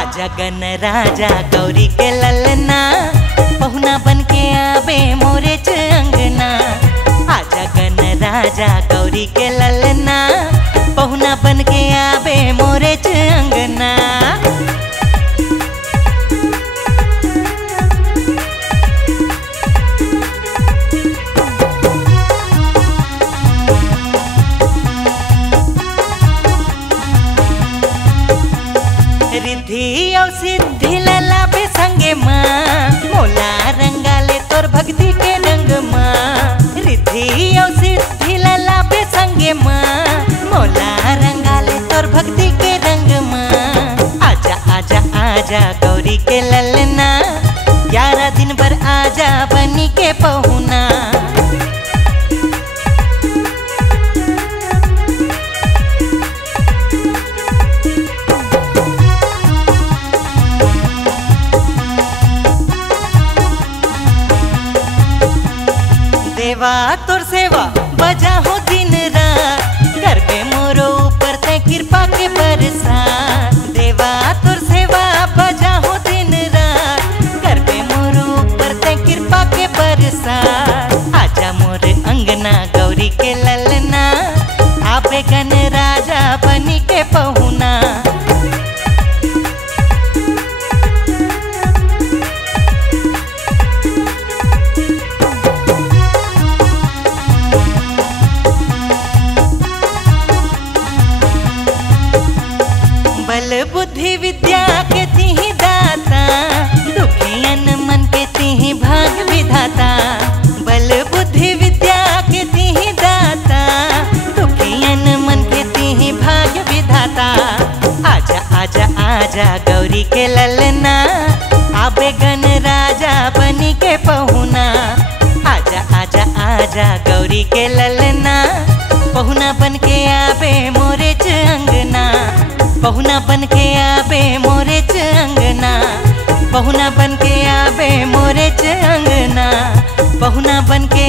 आजा गन राजा गौरी के ललना, पहुना बन के आवे मोरे च अंगना। आजा गन राजा गौरी के ललना, पहुना बन के आवे मोरे च अंगना। रिद्धि और सिद्धि ललाबे संगे माँ, मोला रंगाले तोर भक्ति के रंग माँ। रिद्धि और सिद्धि ललाबे संगे माँ, मोला रंगाले तोर भक्ति के रंग माँ। आजा आजा आजा गौरी के ललना, 11 दिन भर आजा बनी के पहुना। देवा तोर सेवा बजा हो दिन रात, करबे मोरो ऊपर ते कृपा के बरसात। देवा तोर सेवा बजा हो दिन रात, करबे मोरो ऊपर ते कृपा के बरसात। आजा मोर अंगना गौरी के ललना, आबे गन राजा बनी के पहुना। बल बुद्धि विद्या के तिहि दाता, दुखियन मन के तिहि भाग विधाता। बल बुद्धि विद्या के तिहि दाता, दुखियन मन के तिहि भाग विधाता। आजा आजा आजा गौरी के ललना, आबे गन राजा बनी के पहुना। आजा आजा आजा गौरी के ललना, पहुना बन के आबे मोरे च अंगना। पहुना बन के आबे मोरे च अंगना, पहुना बन के आबे मोरे च अंगना। पहुना बन के